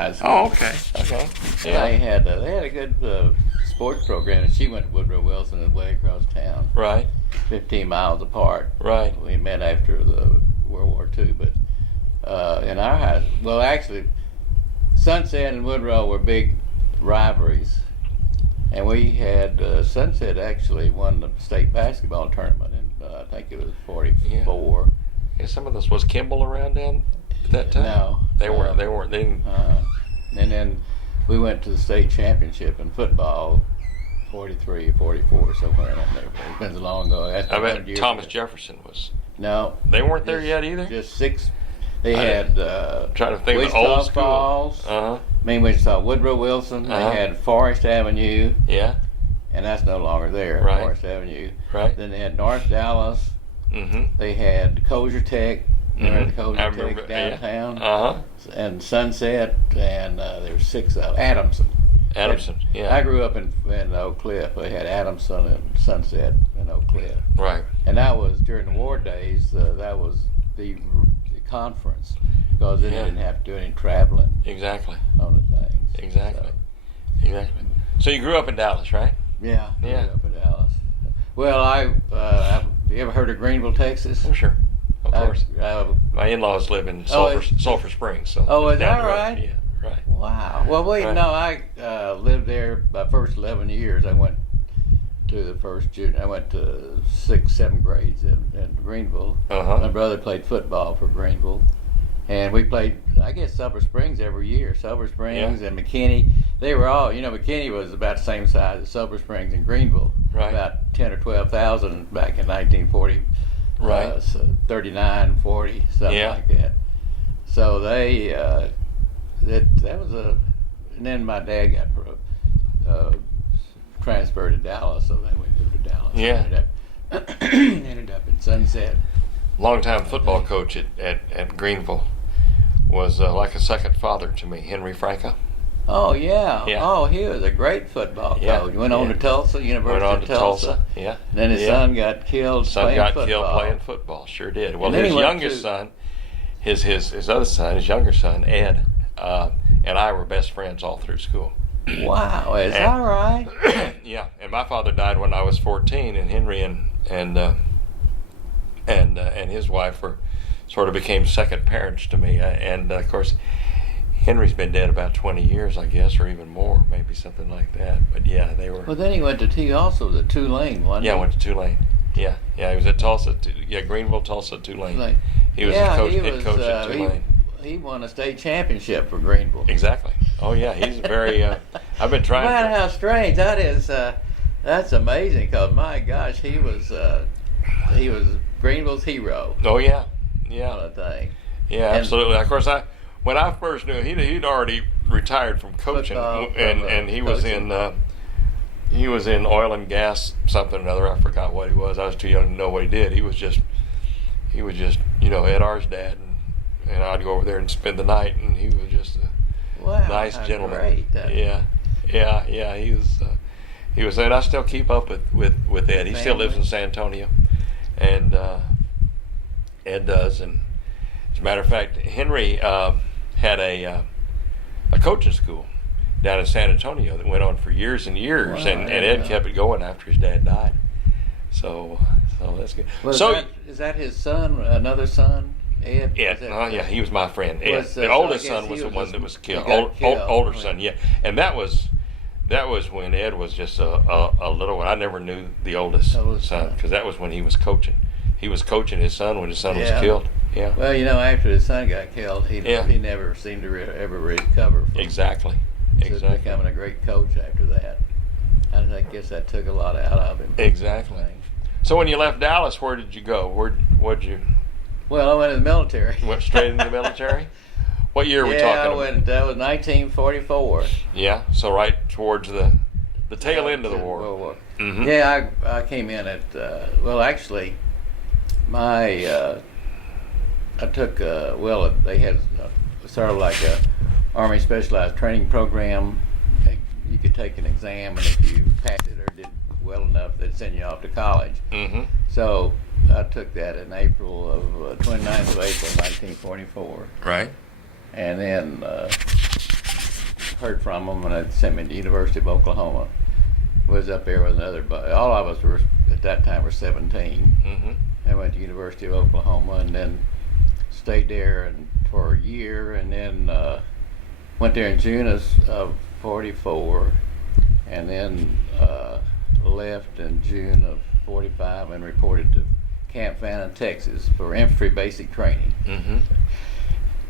high school. Oh, okay. Okay. Yeah. They had a good sports program, and she went to Woodrow Wilson and way across town. Right. 15 miles apart. Right. We met after the World War II, but in our house, well, actually, Sunset and Woodrow were big rivalries, and we had Sunset actually won the state basketball tournament, and I think it was 44. Yeah, some of this was Kimball around then at that time. No, they weren't. They weren't. They didn't. And then we went to the state championship in football. 43, 44, somewhere in that neighborhood. It's been so long ago. I bet Thomas Jefferson was. No. They weren't there yet either? Just 6. They had trying to think Wichita of the old school. Falls. Uh-huh. I mean, Wichita, Woodrow Wilson. They had Forest Avenue. Yeah. And that's no longer there, right. Forest Avenue. Right. Then they had North Dallas. Mm-hmm. They had Kosher Tech. Remember the Kosher Tech downtown? Yeah. Uh-huh. And Sunset, and there were 6 of Adamson. Yeah. I grew up in Oak Cliff. They had Adamson and Sunset in Oak Cliff. Right. And that was during the war days. That was the conference because they didn't have to do any traveling. Exactly. On the things. Exactly. So you grew up in Dallas, right? Yeah. Yeah. Grew up in Dallas. Well, you ever heard of Greenville, Texas? Oh, sure. Of course. My in-laws live in Sulphur Springs. So is that right? Yeah. Right. Wow. Well, I lived there my first 11 years. I went to the first junior. I went to 6th, 7th grades in Greenville. My brother played football for Greenville, and we played, I guess, Sulphur Springs every year. Sulphur Springs and McKinney. They were all, McKinney was about the same size as Sulphur Springs and Greenville. Right. About 10 or 12,000 back in 1940. Right. 39, 40, something like that. So they. That was and then my dad got transferred to Dallas, so then we moved to Dallas. Yeah. Ended up in Sunset. Longtime football coach at Greenville was like a second father to me, Henry Franco. Oh yeah. Oh, he was a great football coach. Went on to Tulsa, University of Tulsa. Yeah. Then his son got killed playing football. Sure did. Well, his youngest son, his other son, his younger son, Ed, and I were best friends all through school. Wow, is that right? Yeah, and my father died when I was 14, and Henry and his wife became second parents to me. And of course, Henry's been dead about 20 years, I guess, or even more, maybe something like that. But yeah, they were. Well, then he went to Tulane, wasn't he? Yeah, went to Tulane. Yeah, he was at Tulsa. Greenville, Tulsa, Tulane. He was head coach at Tulane. He won a state championship for Greenville. Exactly. Oh yeah, he's very. I've been trying. Man, how strange that is! That's amazing. Because my gosh, he was Greenville's hero. Oh yeah, yeah. Kind of thing. Yeah, absolutely. Of course, when I first knew him, he'd already retired from coaching, and he was in oil and gas something or another. I forgot what he was. I was too young to know what he did. He was just Ed R's dad. And I'd go over there and spend the night, and he was just a nice gentleman. Great. Yeah. He was, and I still keep up with Ed. He still lives in San Antonio, and Ed does. And as a matter of fact, Henry had a coaching school down in San Antonio that went on for years and years, and Ed kept it going after his dad died. So that's good. Well, is that his son? Another son? Ed? He was my friend. Ed. The oldest son was the one that was killed. Older son, yeah. And that was when Ed was just a little one. I never knew the oldest son because that was when he was coaching. He was coaching his son when his son was killed. Yeah. Well, after his son got killed, he never seemed to ever recover. Exactly. Becoming a great coach after that. I guess that took a lot out of him. Exactly. So when you left Dallas, where did you go? Where'd you? Well, I went to the military. Went straight into the military? What year are we talking about? That was 1944. Yeah, so right towards the tail end of the war. World War. Mm-hmm. Yeah, I came in at, actually, I took, they had sort of like a Army Specialized Training Program. You could take an exam, and if you passed it or did well enough, they'd send you off to college. Mm-hmm. So I took that in April of 29th of April, 1944. Right. And then heard from them, and they sent me to the University of Oklahoma. Was up there with another, but all of us were at that time were 17. I went to University of Oklahoma, and then stayed there for a year, and then went there in June of 44, and then left in June of 45 and reported to Camp Fannin, Texas for infantry basic training.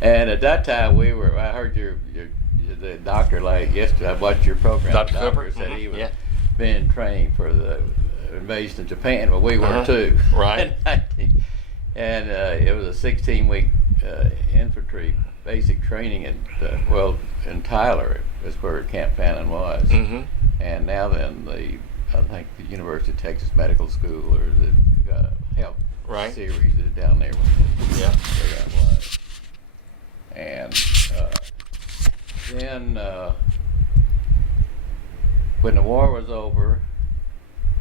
And at that time I heard the doctor yesterday. I watched your program. Dr. The Cooper said he was being trained for the invasion of Japan, but we were too. Right. And it was a 16-week infantry basic training in Tyler is where Camp Fannin was. And now then I think the University of Texas Medical School or the health series is down there. Where that was. And then when the war was over,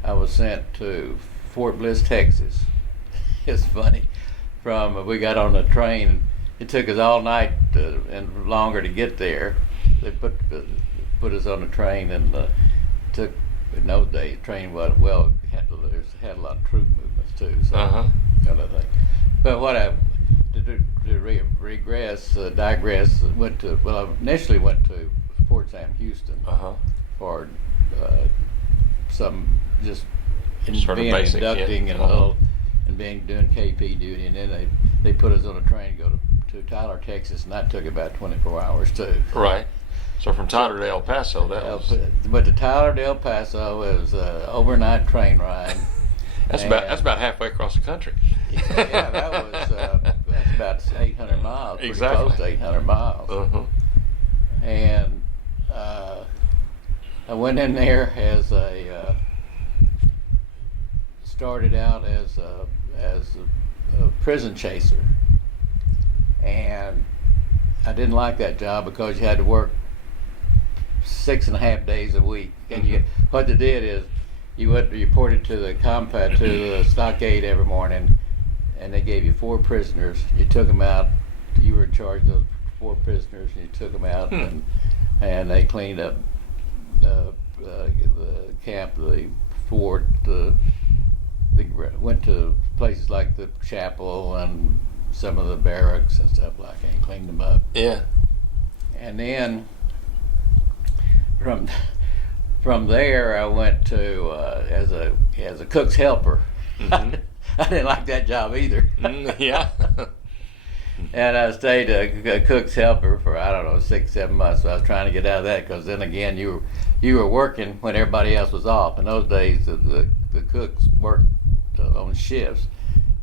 I was sent to Fort Bliss, Texas. It's funny. We got on the train. It took us all night and longer to get there. They put us on the train, and took in those days train had a lot of troop movements too. So kind of thing. But what I digress. I initially went to Fort Sam Houston for some just being basic, inducting and doing KP duty, and then they put us on a train to go to Tyler, Texas, and that took about 24 hours too. Right. So from Tyler to El Paso, But to Tyler to El Paso is an overnight train ride. That's about halfway across the country. Yeah, that's about 800 miles. Pretty close to 800 miles. And I went in there as started out as a prison chaser, and I didn't like that job because you had to work 6.5 days a week, and what they did is you reported to the stockade every morning, and they gave you 4 prisoners. You took them out. You were in charge of those 4 prisoners, and you took them out, and they cleaned up the camp, the fort. They went to places like the chapel and some of the barracks and stuff like that, and cleaned them up. Yeah. And then from there, I went to as a cook's helper. I didn't like that job either. And I stayed a cook's helper for 6-7 months. So I was trying to get out of that, because then again you were working when everybody else was off. In those days, the cooks worked on shifts,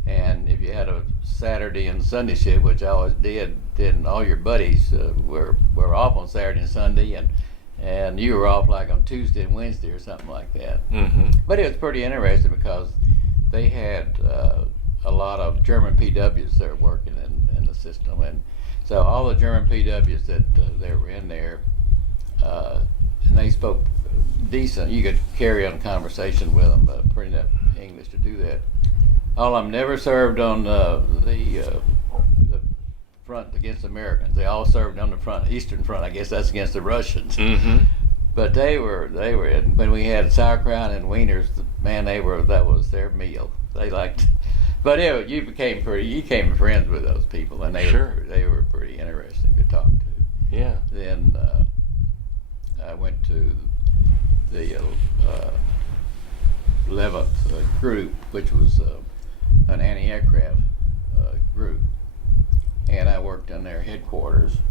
and if you had a Saturday and Sunday shift, which I always did, then all your buddies were off on Saturday and Sunday, and you were off like on Tuesday and Wednesday or something like that. But it was pretty interesting because they had a lot of German PWs that were working in the system, and so all the German PWs that were in there, and they spoke decent. You could carry on a conversation with them, pretty enough English to do that. All of them never served on the front against the Americans. They all served on the front, Eastern Front. I guess that's against the Russians. But they were when we had sauerkraut and wieners, that was their meal. They liked. But you became friends with those people, and they were pretty interesting to talk to. Yeah. Then I went to the 11th group, which was an anti-aircraft group, and I worked in their headquarters,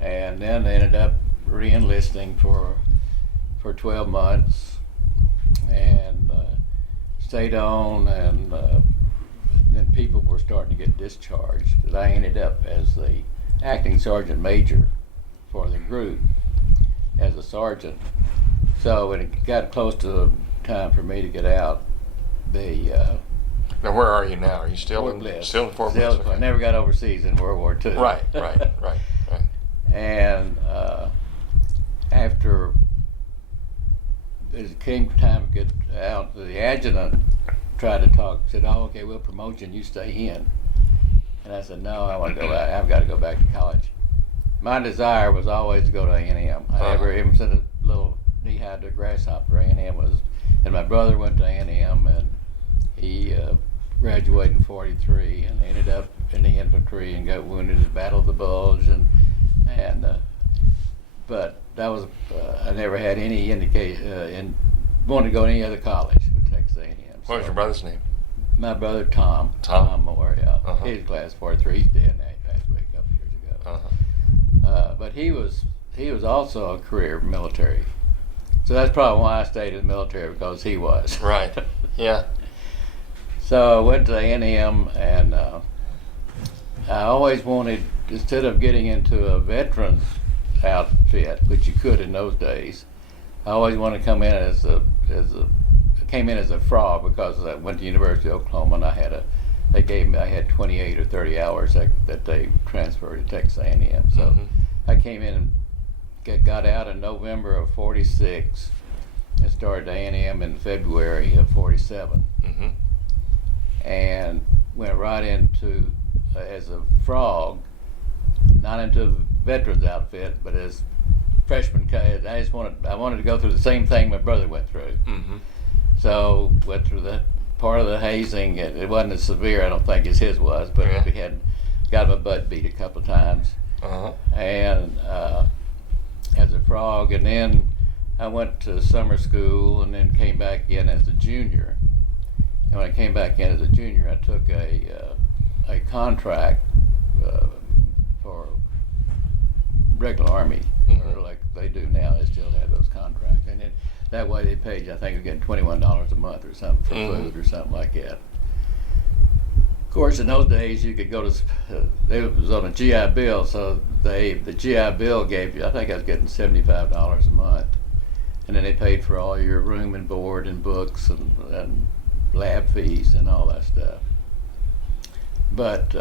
and then they ended up re-enlisting for 12 months, and stayed on, and then people were starting to get discharged, and I ended up as the acting sergeant major for the group as a sergeant. So when it got close to the time for me to get out, now where are you now? Are you still in Fort Bliss? I never got overseas in World War II. Right. And after it came time to get out, the adjutant tried to talk, said, "Oh, okay, we'll promote you and you stay in." And I said, "No, I want to go back. I've got to go back to college." my desire was always to go to A&M. I never even said a little knee-high to grasshopper. A&M was, and my brother went to A&M, and he graduated in '43 and ended up in the infantry and got wounded at the Battle of the Bulge, but that was I never had any indication and wanted to go to any other college but Texas A&M. What was your brother's name? My brother Tom Moore. Yeah, he's class 43. He's dead now. He passed away a couple years ago. But he was also a career military, so that's probably why I stayed in the military, because he was. Right. Yeah. So I went to A&M, and I always wanted, instead of getting into a veterans outfit, which you could in those days, I always wanted to come in as a frog, because I went to University of Oklahoma, and I had 28 or 30 hours that they transferred to Texas A&M. So I came in and got out in November of '46 and started A&M in February of '47. And went right into as a frog, not into a veterans outfit, but as freshman. I wanted to go through the same thing my brother went through. So went through that part of the hazing. It wasn't as severe, I don't think, as his was, but we had got my butt beat a couple of times. And as a frog, and then I went to summer school, and then came back in as a junior. And when I came back in as a junior, I took a contract for regular Army, or like they do now. They still have those contracts, and that way they paid you, I think, you're getting $21 a month or something for food or something like that. Of course, in those days, you could go to, it was on a GI Bill, so the GI Bill gave you, I think I was getting $75 a month, and then they paid for all your room and board and books and lab fees and all that stuff. But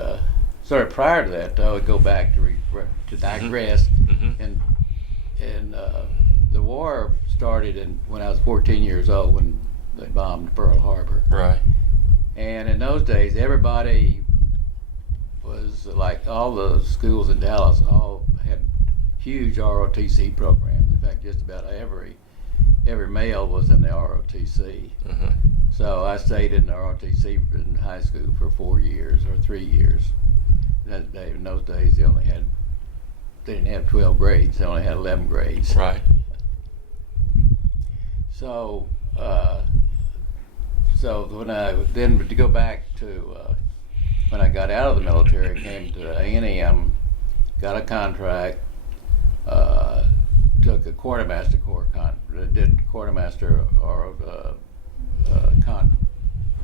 sort of prior to that, I would go back to digress, and the war started when I was 14 years old, when they bombed Pearl Harbor. Right. And in those days, everybody was like, all the schools in Dallas all had huge ROTC programs. In fact, just about every male was in the ROTC. So I stayed in the ROTC in high school for 4 years or 3 years. In those days, they didn't have 12 grades. They only had 11 grades. Right. So when to go back to when I got out of the military, I came to A&M, got a contract, took a quartermaster did quartermaster or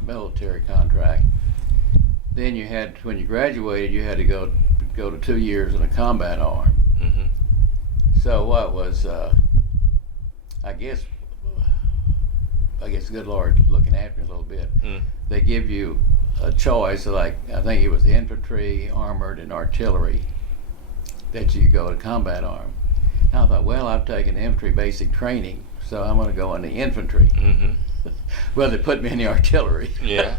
military contract. Then when you graduated, you had to go to 2 years in a combat arm. So what was I guess the good Lord looking after me a little bit. They give you a choice, like I think it was infantry, armored, and artillery, that you go to combat arm. And I thought, well, I've taken infantry basic training, so I'm going to go in the infantry. Well, they put me in the artillery. Yeah.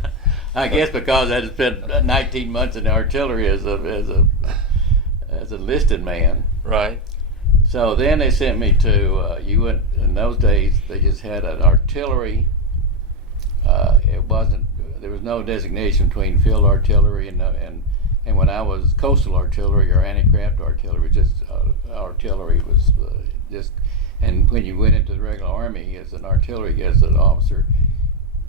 I guess because I had spent 19 months in the artillery as a enlisted man. Right. So then they sent me to, in those days, they just had an artillery. There was no designation between field artillery and when I was coastal artillery or anti-craft artillery, artillery was just, and when you went into the regular Army as an officer,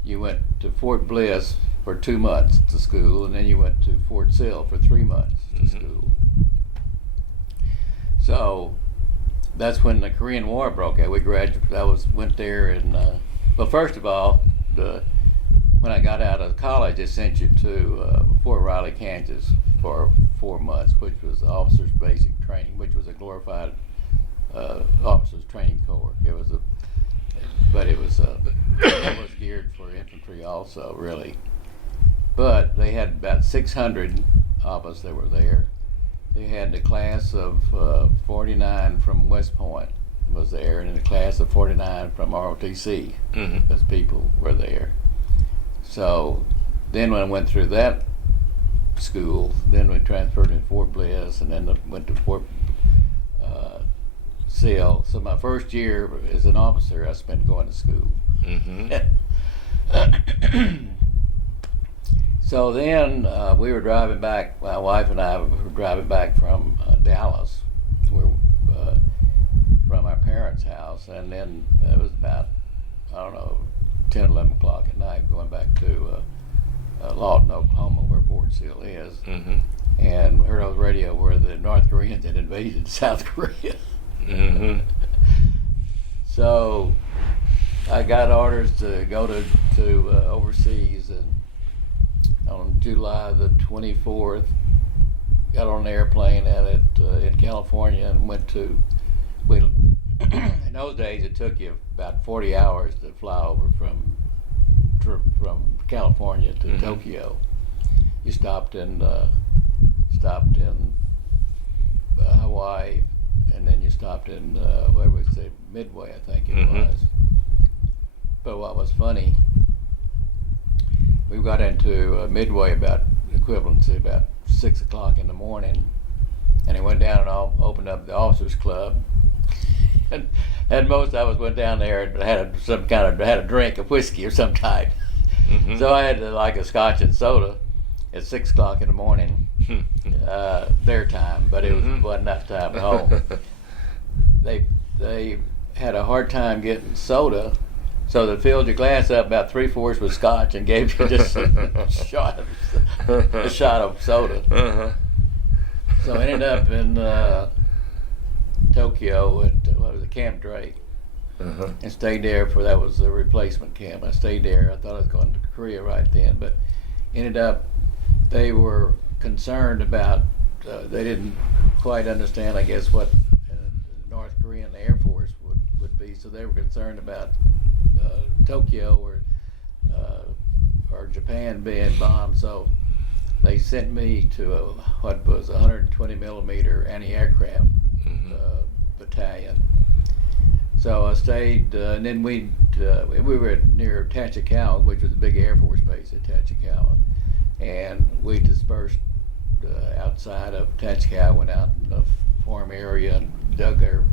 you went to Fort Bliss for 2 months to school, and then you went to Fort Sill for 3 months to school. So that's when the Korean War broke out. Went there, and well, first of all, when I got out of college, they sent you to Fort Riley, Kansas for 4 months, which was officers' basic training, which was a glorified officers' training corps. It was geared for infantry also, really. But they had about 600 of us that were there. They had the class of 49 from West Point was there, and the class of 49 from ROTC. Those people were there. So then when I went through that school, then we transferred to Fort Bliss, and then went to SEAL. So my first year as an officer, I spent going to school. Mm-hmm. So then we were driving back. My wife and I were driving back from Dallas, from our parents' house, and then it was about, I don't know, 10, 11 o'clock at night, going back to Lawton, Oklahoma, where Fort Sill is, Mm-hmm. and heard on the radio where the North Koreans had invaded South Korea. Mm-hmm. So I got orders to go to overseas, and on July the 24th, got on an airplane in California and went to. In those days, it took you about 40 hours to fly over from California to Mm-hmm. Tokyo. You stopped in Hawaii, and then you stopped in where was it, Midway, I think it Mm-hmm. was. But what was funny, we got into Midway about equivalency about 6 o'clock in the morning, and he went down and opened up the officers club. And most of us went down there and had a drink of whiskey of some type. Mm-hmm. So I had like a scotch and soda at 6 o'clock in the morning, their time, but it wasn't that time at home. They had a hard time getting soda, so they filled your glass up about 3/4 with scotch and gave you just a shot of soda. Uh-huh. So I ended up in Tokyo at Camp Drake, Uh-huh. and stayed there that was the replacement camp. I stayed there. I thought I was going to Korea right then, but ended up, they were concerned about, they didn't quite understand, I guess, what North Korean Air Force would be, so they were concerned about Tokyo or Japan being bombed, so they sent me to what was a 120 millimeter anti-aircraft battalion. So I stayed, and then we were near Tachikawa, which was a big Air Force base at Tachikawa, and we dispersed outside of Tachikawa, went out in the farm area and dug our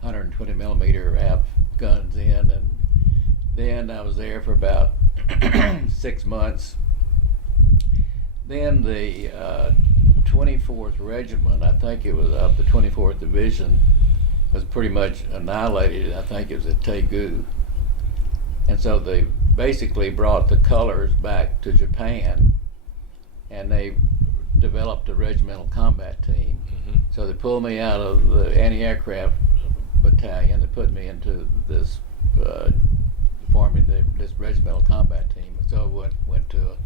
120 millimeter AF guns in, and then I was there for about 6 months. Then the 24th Regiment, I think it was up the 24th Division, was pretty much annihilated. I think it was at Daegu. And so they basically brought the colors back to Japan, and they developed a regimental combat team. Mm-hmm. So they pulled me out of the anti-aircraft battalion. They put me into this, forming this regimental combat team. And so I went to a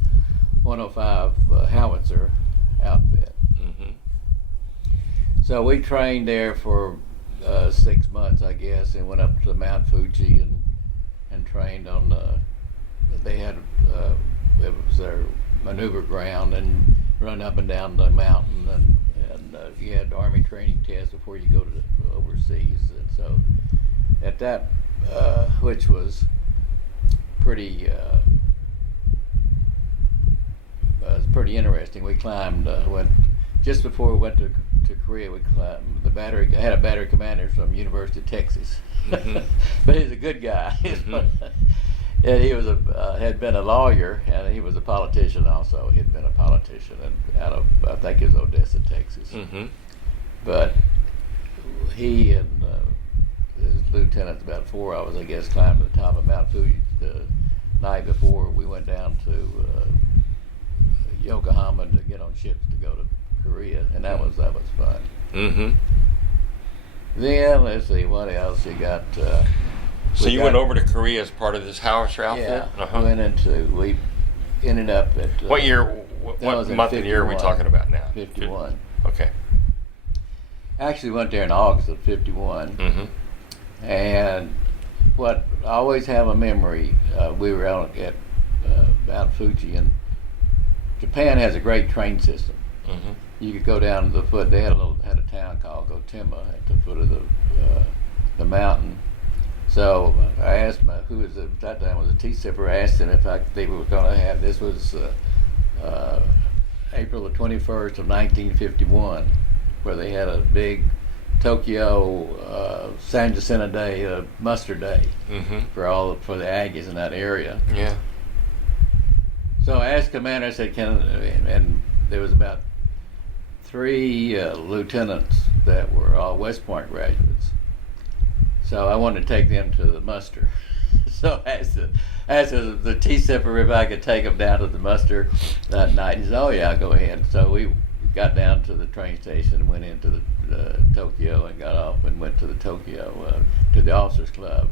105 howitzer outfit. Mm-hmm. So we trained there for 6 months, I guess, and went up to Mount Fuji and trained on. They had it was their maneuver ground, and run up and down the mountain, and you had Army training tests before you go to overseas, and so at that, which was pretty. Was pretty interesting. We climbed. Went just before we went to Korea. We climbed the battery. I had a battery commander from University of Texas, Mm-hmm. but he's a good guy. Mm-hmm. And he was had been a lawyer, and he was a politician also. He'd been a politician out of, I think it was Odessa, Texas. Mm-hmm. But he and his lieutenants, about 4 of us, I guess, climbed to the top of Mount Fuji the night before we went down to Yokohama to get on ships to go to Korea, and that was fun. Mm-hmm. Then let's see what else you got. So you went over to Korea as part of this howitzer outfit? Yeah, Uh-huh. we ended up at. What year? What was in month and year are we 51. talking about now? 51. Okay. Actually went there in August of 51. Mm-hmm. And what I always have a memory, we were out at Mount Fuji, and Japan has a great train system. Mm-hmm. You could go down to the foot. They had a town called Gotemba at the foot of the mountain. So I asked who was at that time was a T-Sipper. I asked him if they were going to have, this was April the 21st of 1951, where they had a big Tokyo San Jacinto Day, muster day for the Aggies in that area. Yeah. So I asked Commander, I said, and there was about 3 lieutenants that were all West Point graduates. So I wanted to take them to the muster. So I asked the T-Sipper if I could take them down to the muster that night. He said, oh yeah, go ahead. So we got down to the train station and went into the Tokyo and got off and went to the Tokyo, to the officers club.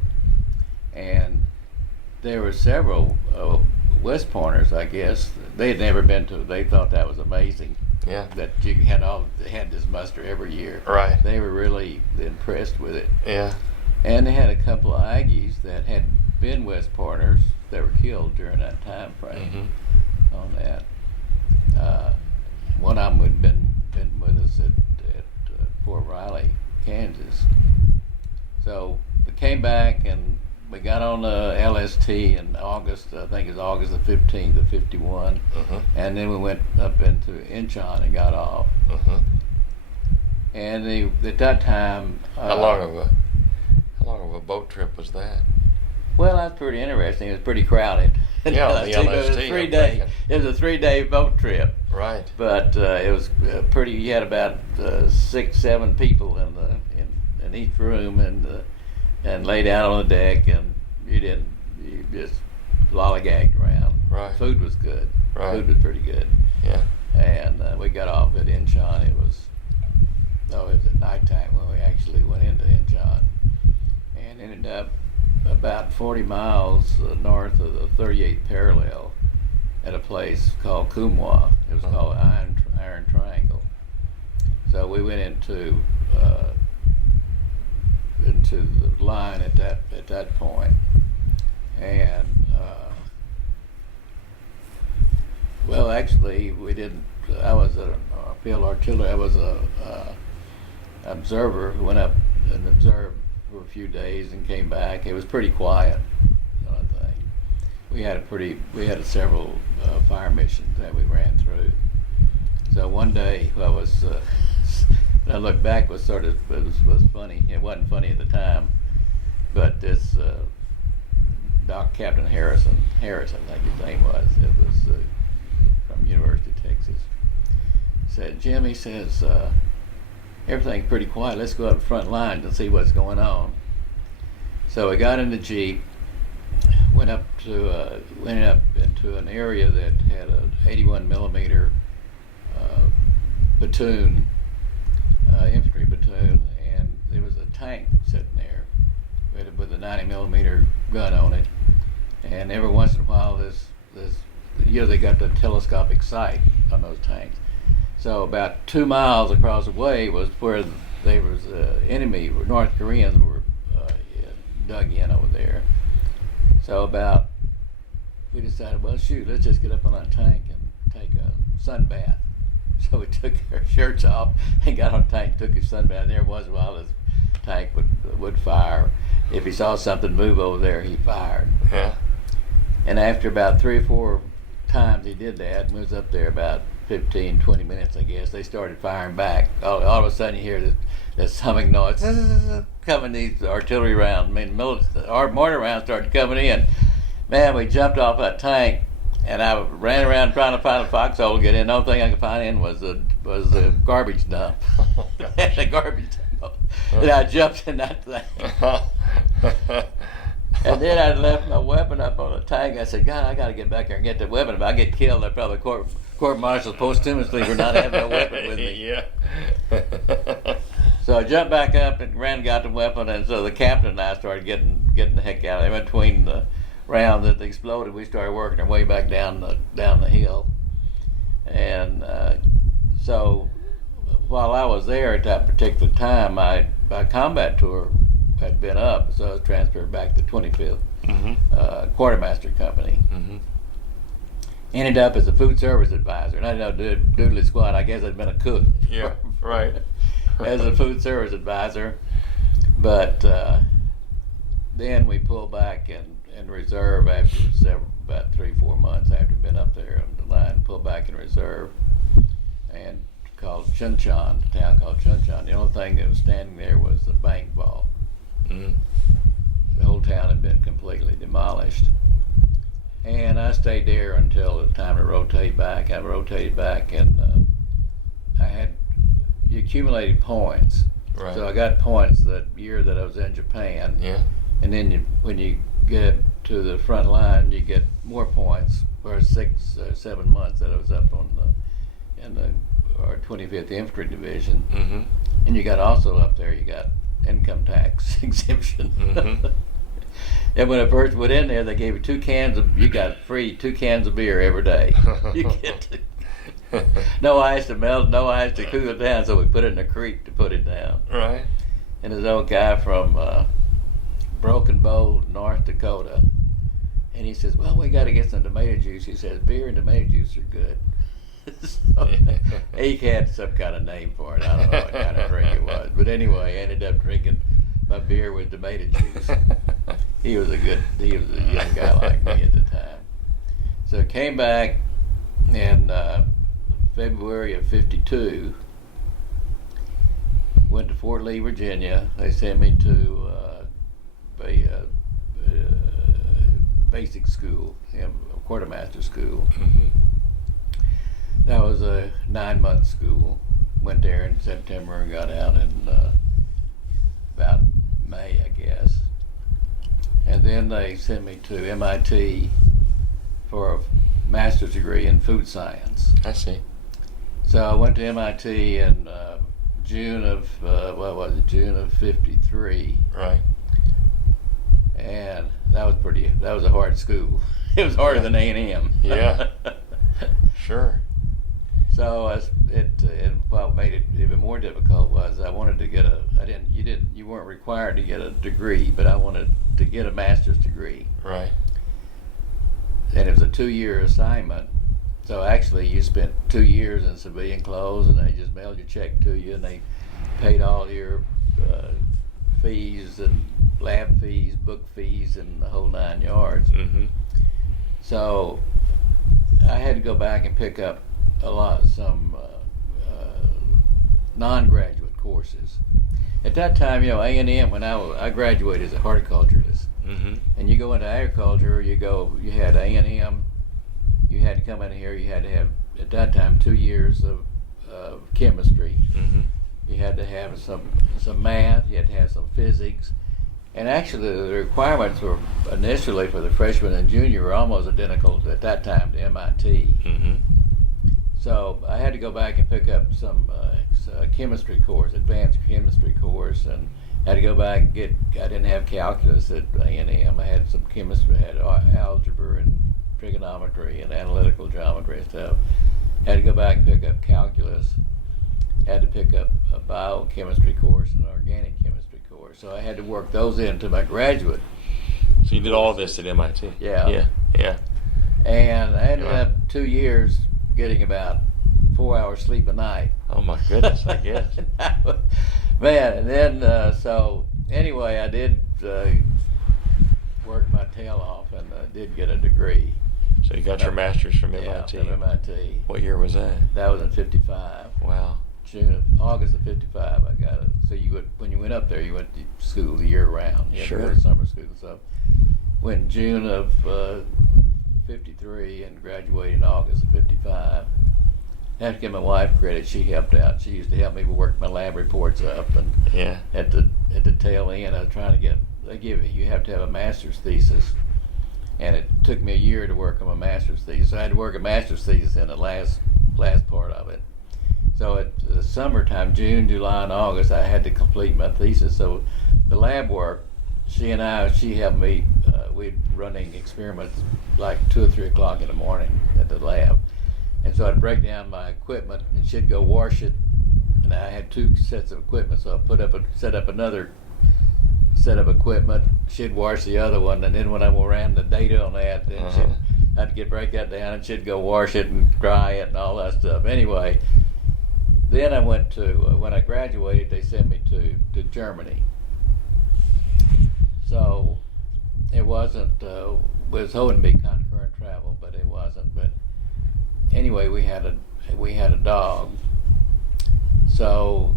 And there were several West Pointers, I guess. They had never been to, they thought that was amazing. Yeah. That you had this muster every year. Right. They were really impressed with it. Yeah. And they had a couple of Aggies that had been West Pointers that were killed during that time frame on that. One of them had been with us at Fort Riley, Kansas. So we came back and we got on the LST in August, I think it was August the 15th of 51. And then we went up into Incheon and got off. And at that time... How long of a boat trip was that? Well, that's pretty interesting. It was pretty crowded. Yeah, the LST. It was a 3-day boat trip. Right. But it was pretty. You had about 6-7 people in each room, and laid out on the deck, and you just lollygagged around. Right. Food was good. Right. Food was pretty good. Yeah. And we got off at Incheon. It was at nighttime when we actually went into Incheon, and ended up about 40 miles north of the 38th parallel at a place called Kumwa. It was called Iron Triangle. So we went into the line at that point, and well, actually, we didn't. I was a field artillery. I was a observer who went up and observed for a few days and came back. It was pretty quiet, kind of thing. We had several fire missions that we ran through. So one day, when I look back, was funny. It wasn't funny at the time, but this Captain Harrison, I think his name was. It was from University of Texas. Said, Jim, he says, everything's pretty quiet. Let's go up the front lines and see what's going on. So we got in the Jeep, went up into an area that had an 81 millimeter platoon, infantry platoon, and there was a tank sitting there with a 90 millimeter gun on it. And every once in a while, they got the telescopic sight on those tanks. So about 2 miles across the way was where there was enemy, North Koreans were dug in over there. So we decided, well, shoot, let's just get up on that tank and take a sun bath. So we took our shirts off and got on the tank, took a sun bath. There was while his tank would fire. If he saw something move over there, he fired. Yeah. And after about 3 or 4 times he did that, and was up there about 15, 20 minutes, I guess, they started firing back. All of a sudden you hear this humming noise coming, these artillery rounds. I mean, our mortar rounds started coming in. Man, we jumped off that tank, and I ran around trying to find a foxhole to get in. The only thing I could find in was a garbage dump. The garbage dump. And I jumped in that thing. And then I left my weapon up on the tank. I said, God, I got to get back there and get the weapon. If I get killed, I probably court-martial posthumously for not having a weapon with me. Yeah. So I jumped back up and ran and got the weapon, and so the captain and I started getting the heck out of there. In between the rounds that exploded, we started working our way back down the hill. And so while I was there at that particular time, my combat tour had been up, so I was transferred back to 25th Quartermaster Company. Ended up as a food service advisor, and I didn't know doodly squat. I guess I'd been a cook. Yeah, right. As a food service advisor, but then we pulled back in reserve after about 3-4 months after been up there on the line. Pulled back in reserve and called Chuncheon, a town called Chuncheon. The only thing that was standing there was the bank vault. town had been completely demolished. And I stayed there until the time to rotate back. I rotated back, and you accumulated points. Right. So I got points that year that I was in Japan. Yeah. And then when you get to the front line, you get more points for 6 or 7 months that I was up in the 25th Infantry Division. Mm-hmm. And you got also up there, you got income tax exemption. Mm-hmm. And when I first went in there, they gave you 2 cans of beer every day. You get no ice to melt, no ice to cool it down, so we put it in a creek to put it down. Right. And this old guy from Broken Bow, North Dakota, and he says, well, we got to get some tomato juice. He says, beer and tomato juice are good. So, he had some kind of name for it. I don't know what kind of drink it was. But anyway, I ended up drinking my beer with tomato juice. He was a young guy like me at the time. So I came back in February of '52, went to Fort Lee, Virginia. They sent me to basic school, quartermaster school. Mm-hmm. That was a 9-month school. Went there in September and got out in about May, I guess. And then they sent me to MIT for a master's degree in food science. I see. So I went to MIT in June of June of '53. Right. And that was a hard school. It was harder than A&M. Yeah. Sure. So what made it even more difficult was I wanted to get you weren't required to get a degree, but I wanted to get a master's degree. Right. And it was a 2-year assignment. So actually you spent 2 years in civilian clothes, and they just mailed your check to you, and they paid all your fees and lab fees, book fees, and the whole 9 yards. Mm-hmm. So I had to go back and pick up some non-graduate courses. At that time, A&M, when I graduated as a horticulturist, Mm-hmm. and you go into agriculture, you had A&M, you had to come in here, you had to have, at that time, 2 years of chemistry. Mm-hmm. You had to have some math, you had to have some physics. And actually, the requirements were initially for the freshman and junior were almost identical at that time to MIT. Mm-hmm. So I had to go back and pick up some chemistry course, advanced chemistry course, and had to go back and I didn't have calculus at A&M. I had some chemistry, I had algebra and trigonometry and analytical geometry and stuff. Had to go back and pick up calculus. Had to pick up a biochemistry course and an organic chemistry course. So I had to work those into my graduate. So you did all of this at MIT? Yeah. Yeah. Yeah. And I ended up 2 years getting about 4 hours sleep a night. Oh my goodness, I guess. Man, and then, so anyway, I did work my tail off and did get a degree. So you got your master's from MIT? Yeah, from MIT. What year was that? That was in '55. Wow. August of '55, I got it. So when you went up there, you went to school the year round. You had to go to summer school. So went June of '53 and graduated in August of '55. I have to give my wife credit. She helped out. She used to help me work my lab reports up, and at the tail end, I was trying to get. You have to have a master's thesis, and it took me a year to work on my master's thesis. So I had to work a master's thesis in the last part of it. So at the summertime, June, July, and August, I had to complete my thesis. So the lab work, she helped me. We'd running experiments like 2 or 3 o'clock in the morning at the lab. And so I'd break down my equipment, and she'd go wash it. And I had 2 sets of equipment, so I set up another set of equipment. She'd wash the other one, and then when I ran the data on that, then I'd break that down, and she'd go wash it and dry it and all that stuff. Anyway, then I went to when I graduated, they sent me to Germany. So it wasn't. It was hoping to be concurrent travel, but it wasn't. But anyway, we had a dog. So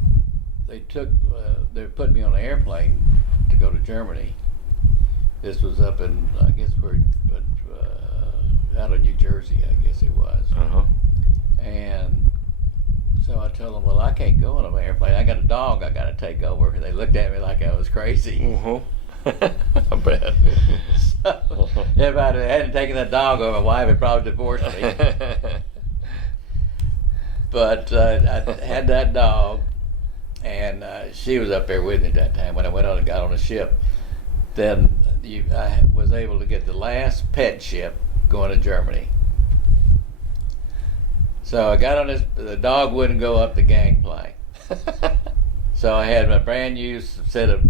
they put me on an airplane to go to Germany, This was up in, I guess, out of New Jersey, I guess it was. And so I told them, well, I can't go on an airplane. I got a dog I got to take over. And they looked at me like I was crazy. I bet. So, if I hadn't taken that dog over, my wife would probably divorce me. But I had that dog, and she was up there with me at that time when I went on and got on the ship. Then I was able to get the last pet ship going to Germany. So I got on this, the dog wouldn't go up the gangplank. So I had my brand new set of,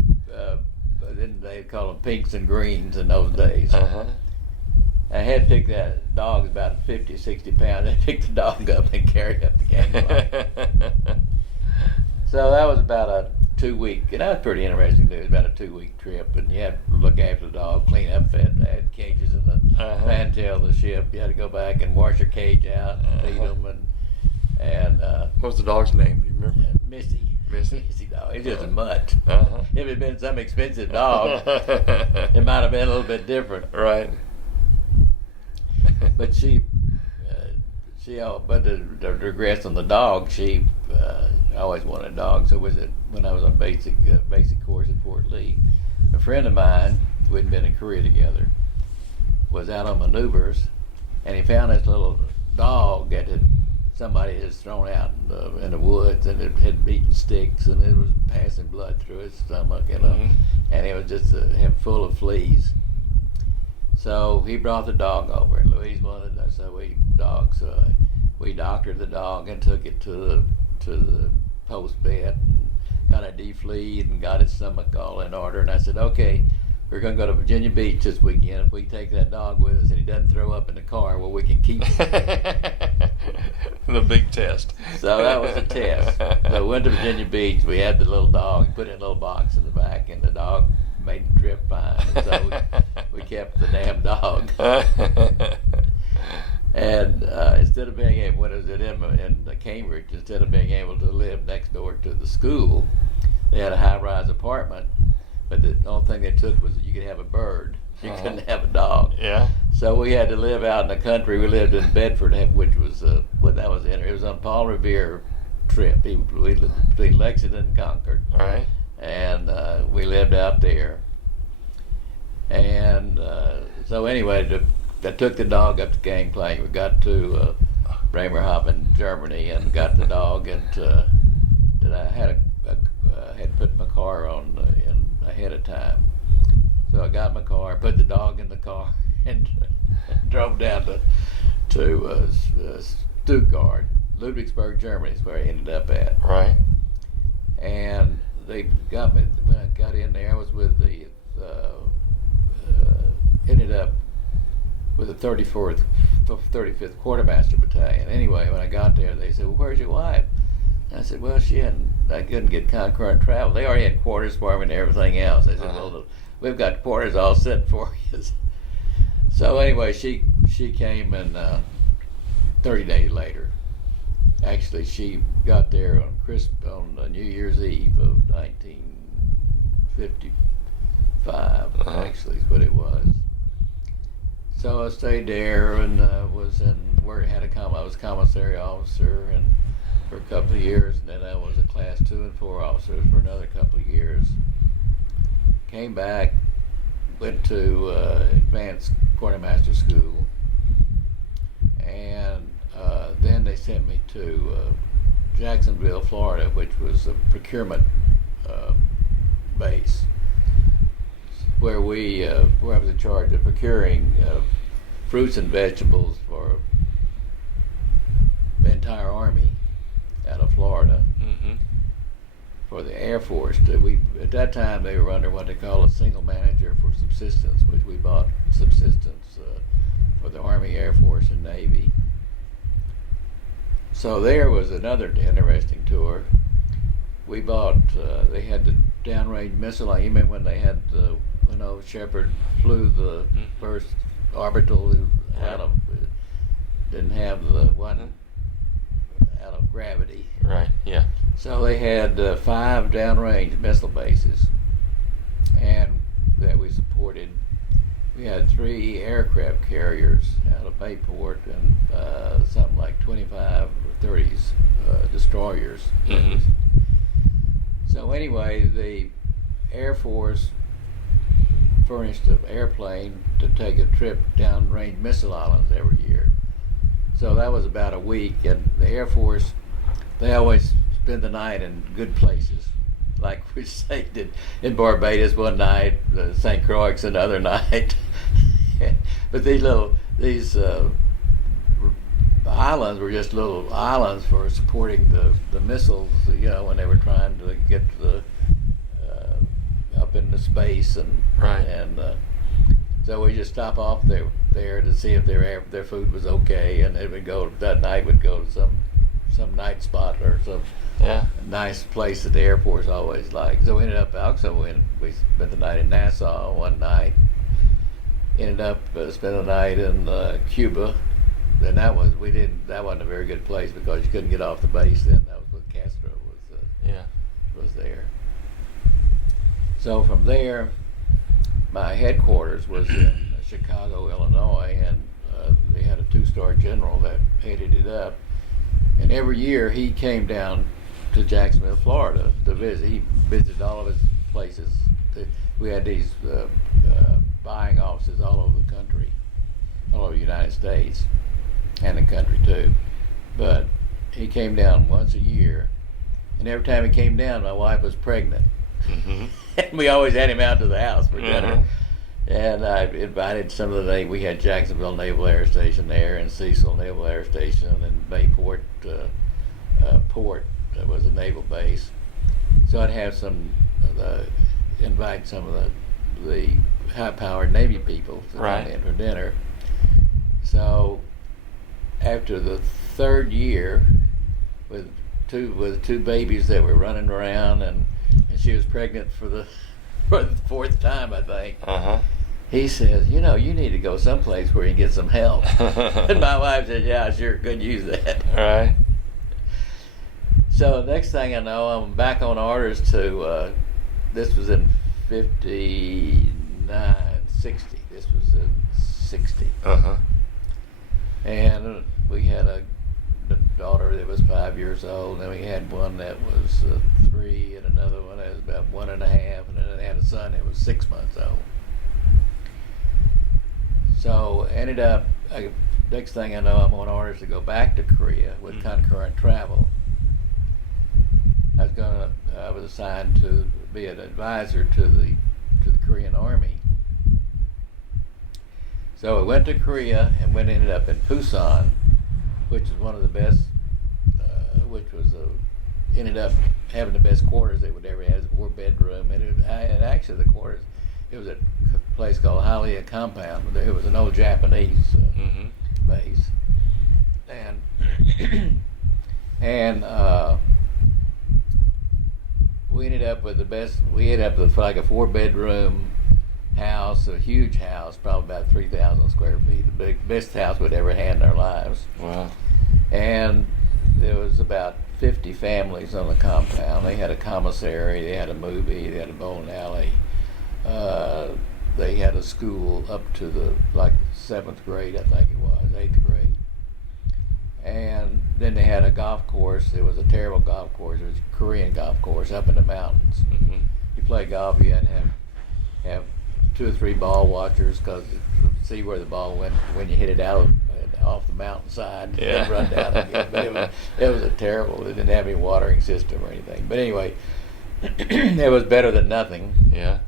they call them pinks and greens in those days. I had to pick that dog about 50, 60 pounds. I picked the dog up and carried up the gangplank. So that was about a 2-week, and that was pretty interesting to do. It was about a 2-week trip, and you had to look after the dog, clean up, had cages in the fantail of the ship. You had to go back and wash your cage out and feed them, and what was the dog's name? Do you remember? Missy. Missy dog. He's just a mutt. If it had been some expensive dog, it might have been a little bit different. Right. But but to regress on the dog, she always wanted a dog. So was it when I was on basic course at Fort Lee, a friend of mine who had been in Korea together was out on maneuvers, and he found this little dog that somebody had thrown out in the woods, and it had eaten sticks, and it was passing blood through its stomach, and it was just full of fleas. So he brought the dog over, and Louise wanted us, so we doctored the dog and took it to the post vet and got it defleed and got its stomach all in order. And I said, okay, we're going to go to Virginia Beach this weekend. If we take that dog with us and he doesn't throw up in the car, well, we can keep him. The big test. So that was the test. So we went to Virginia Beach. We had the little dog, put it in a little box in the back, and the dog made the trip fine. And so we kept the damn dog. And instead of being able, when it was in Cambridge, instead of being able to live next door to the school, they had a high-rise apartment. But the only thing they took was that you could have a bird. You couldn't have a dog. Yeah. So we had to live out in the country. We lived in Bedford, which was it was on Paul Revere trip. We lived between Lexington and Concord. All right. And we lived out there. And so anyway, I took the dog up the gangplank. We got to Bremerhaven, Germany, and got the dog. And I had put my car on ahead of time. So I got my car, put the dog in the car, and drove down to Stuttgart, Ludwigsburg, Germany is where I ended up at. Right. And they got me, when I got in there, I was with ended up with the 35th Quartermaster Battalion. Anyway, when I got there, they said, well, where's your wife? And I said, well, I couldn't get concurrent travel. They already had quarters for me and everything else. They said, well, we've got quarters all set for you. So anyway, she came, and 30 days later, actually, she got there on New Year's Eve of 1955. Actually, is what it was. So I stayed there and I was commissary officer and for a couple of years, and then I was a class 2 and 4 officer for another couple of years. Came back, went to advanced quartermaster school, and then they sent me to Jacksonville, Florida, which was a procurement base, where I was in charge of procuring fruits and vegetables for the entire Army out of Florida. For the Air Force. At that time, they were under what they call a single manager for subsistence, which we bought subsistence for the Army, Air Force, and Navy. So there was another interesting tour. We bought, they had the downrange missile. You remember when they had when old Shepard flew the first orbital out of, didn't have the one out of gravity. Right, yeah. So they had 5 downrange missile bases, and that we supported we had 3 aircraft carriers out of Bayport and something like 25 or 30 destroyers. Mm-hmm. So anyway, the Air Force furnished an airplane to take a trip downrange missile islands every year. So that was about a week, and the Air Force, they always spend the night in good places. Like we stayed in Barbados one night, St. Croix another night. But these islands were just little islands for supporting the missiles, when they were trying to get up into space, and right. And so we just stop off there to see if their food was okay, and they would go that night. Would go to some night spot or some nice place that the Air Force always liked. So we ended up we spent the night in Nassau one night. Ended up spending the night in Cuba, and that wasn't a very good place because you couldn't get off the base then. That was when Castro was there. So from there, my headquarters was in Chicago, Illinois, and they had a 2-star general that headed it up. And every year he came down to Jacksonville, Florida to visit. He visited all of his places. We had these buying offices all over the country, all over the United States, and the country too. But he came down once a year, and every time he came down, my wife was pregnant. Mm-hmm. And we always had him out to the house for dinner. Mm-hmm. And I invited some of we had Jacksonville Naval Air Station there, and Cecil Naval Air Station, and Bayport Port was a naval base. So I'd have invite some of the high-powered Navy people to come in for dinner. So after the 3rd year, with two babies that were running around, and she was pregnant for the 4th time, I think. Uh-huh. He says, you need to go someplace where you get some help. And my wife said, yeah, I sure could use that. Right. So next thing I know, I'm back on orders to, this was in 59, 60. This was in 60. Uh-huh. And we had a daughter that was 5 years old, and we had one that was 3, and another one that was about 1.5, and then I had a son that was 6 months old. So ended up, next thing I know, I'm on orders to go back to Korea with concurrent travel. I was assigned to be an advisor to the Korean Army. So I went to Korea and ended up in Busan, which is one of the best, ended up having the best quarters they would ever have. It was a 4-bedroom, and actually the quarters, it was a place called Halia Compound. It was an old Japanese base, and we ended up with like a 4-bedroom house, a huge house, probably about 3,000 square feet, the best house we'd ever had in our lives. Wow. And there was about 50 families on the compound. They had a commissary, they had a movie, they had a bowling alley. They had a school up to the 7th grade, I think it was, 8th grade. And then they had a golf course. It was a terrible golf course. It was a Korean golf course up in the mountains. Mm-hmm. You play golf, you had to have 2 or 3 ball watchers to see where the ball went when you hit it off the mountainside and run down again. But it was a terrible. It didn't have any watering system or anything. But anyway, it was better than nothing. Yeah.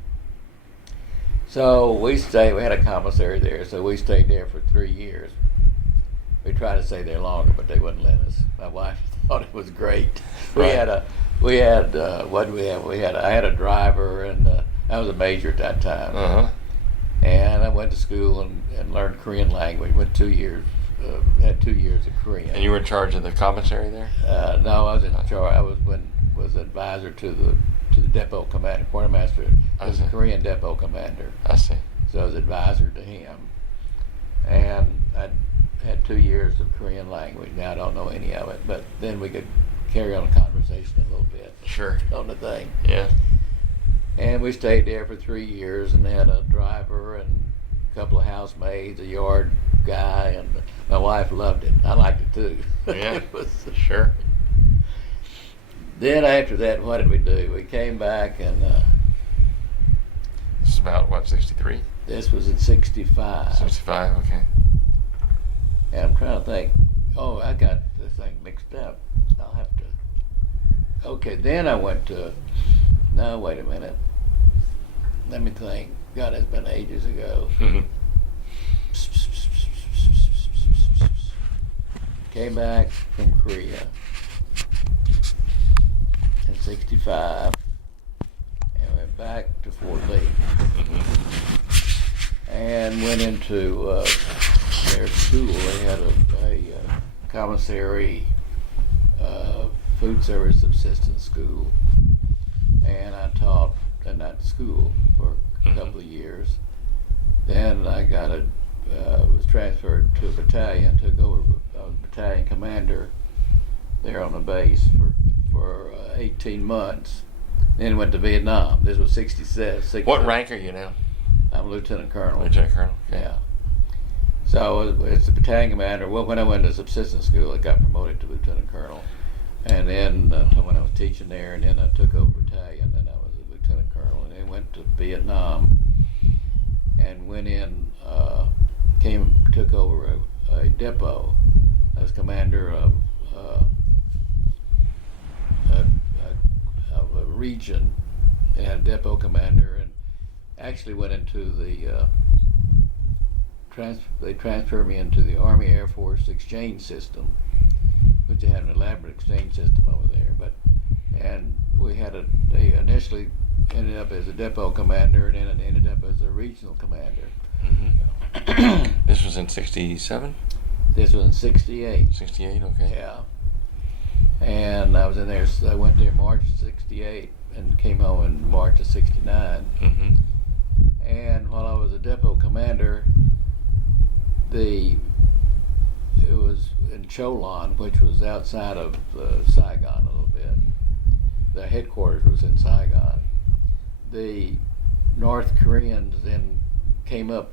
So we had a commissary there, so we stayed there for 3 years. We tried to stay there longer, but they wouldn't let us. My wife thought it was great. I had a driver, and I was a major at that time. Uh-huh. And I went to school and learned Korean language. Went 2 years, had 2 years of Korean. And you were in charge of the commissary there? No, I was in charge. I was advisor to the depot commander, quartermaster. I was a Korean depot commander. I see. So I was advisor to him, and I had 2 years of Korean language. Now I don't know any of it, but then we could carry on a conversation a little bit. Sure. On the thing. Yeah. And we stayed there for 3 years, and had a driver, and couple of housemaids, a yard guy, and my wife loved it. I liked it too. Yeah, It was, sure. Then after that, what did we do? We came back, and This is about, what, 63? this was in 65. 65, okay. And I'm trying to think. Oh, I got this thing mixed up. I'll have to. Okay, then I went to. No, wait a minute. Let me think. God, it's been ages ago. Came back from Korea in 65 and went back to Fort Lee and went into their school. They had a commissary food service subsistence school, and I taught in that school for a couple of years. Then I was transferred to a battalion, took over a battalion commander there on the base for 18 months. Then went to Vietnam. This was 66. What rank are you now? I'm Lieutenant Colonel. Lieutenant Colonel? Okay. Yeah. So it's the battalion commander. Well, when I went to subsistence school, I got promoted to Lieutenant Colonel. And then when I was teaching there, and then I took over battalion, and I was a Lieutenant Colonel. And then went to Vietnam and went in, took over a depot. I was commander of a region. They had a depot commander, and actually went into the they transferred me into the Army Air Force exchange system, which they had an elaborate exchange system over there. And we had they initially ended up as a depot commander, and then it ended up as a regional commander. This was in 67? This was in 68. 68, okay. Yeah. And I was in there, I went there March of 68 and came home in March of 69. And while I was a depot commander, it was in Cholon, which was outside of Saigon a little bit. The headquarters was in Saigon. The North Koreans then came up.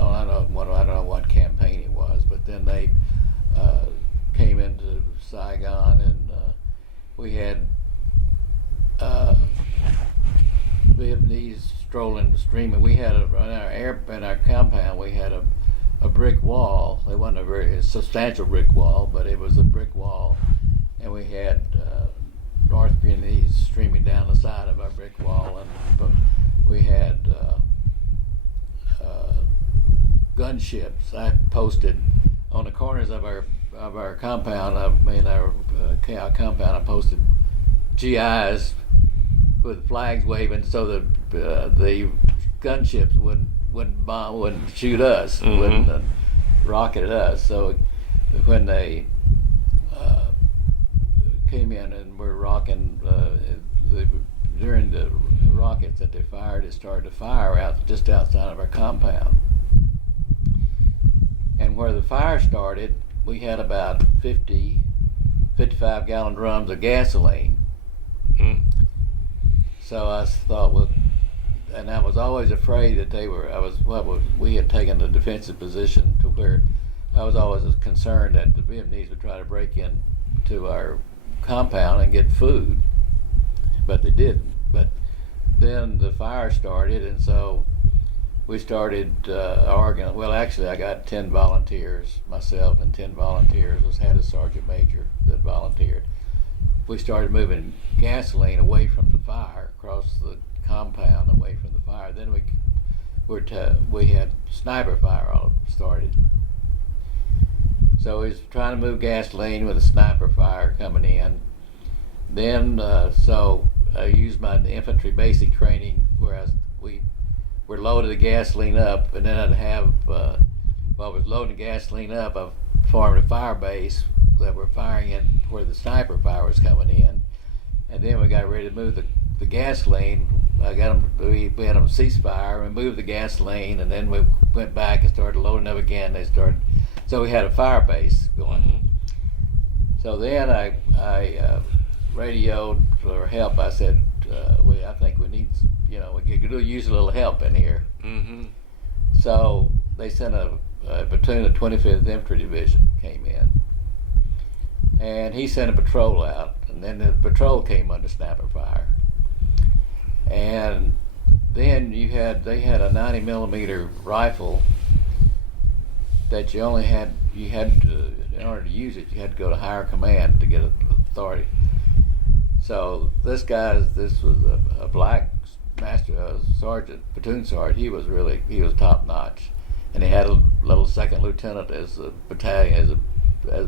I don't know what campaign it was, but then they came into Saigon, and we had Vietnamese strolling the stream, and we had in our compound we had a brick wall. It wasn't a very substantial brick wall, but it was a brick wall, and we had North Vietnamese streaming down the side of our brick wall, and we had gunships. I posted on the corners of our compound. Our compound. I posted GIs with flags waving, so the gunships wouldn't shoot us, wouldn't rocket at us. So when they came in and were rocking, during the rockets that they fired, it started to fire out just outside of our compound. And where the fire started, we had about 55 gallon drums of gasoline. So I thought, well, and I was always afraid that we had taken a defensive position to where I was always concerned that the Vietnamese would try to break into our compound and get food, but they didn't. But then the fire started, and so we started arguing. Well, actually, I got 10 volunteers, myself and 10 volunteers. Had a sergeant major that volunteered. We started moving gasoline away from the fire, across the compound, away from the fire. Then we had sniper fire all started. So we was trying to move gasoline with a sniper fire coming in. Then, so I used my infantry basic training, where we loaded the gasoline up, and then I'd have, while I was loading the gasoline up, I formed a fire base that were firing it where the sniper fire was coming in. And then we got ready to move the gasoline. We had them cease fire and moved the gasoline, and then we went back and started loading up again. So we had a fire base going. So then I radioed for help. I said, I think we need, we could use a little help in here. So they sent a platoon of 25th Infantry Division came in, and he sent a patrol out, and then the patrol came under sniper fire. And then they had a 90 millimeter rifle that you had to, in order to use it, you had to go to higher command to get authority. So this was a black master sergeant, platoon sergeant. He was top notch, and he had a little second lieutenant as a battalion as a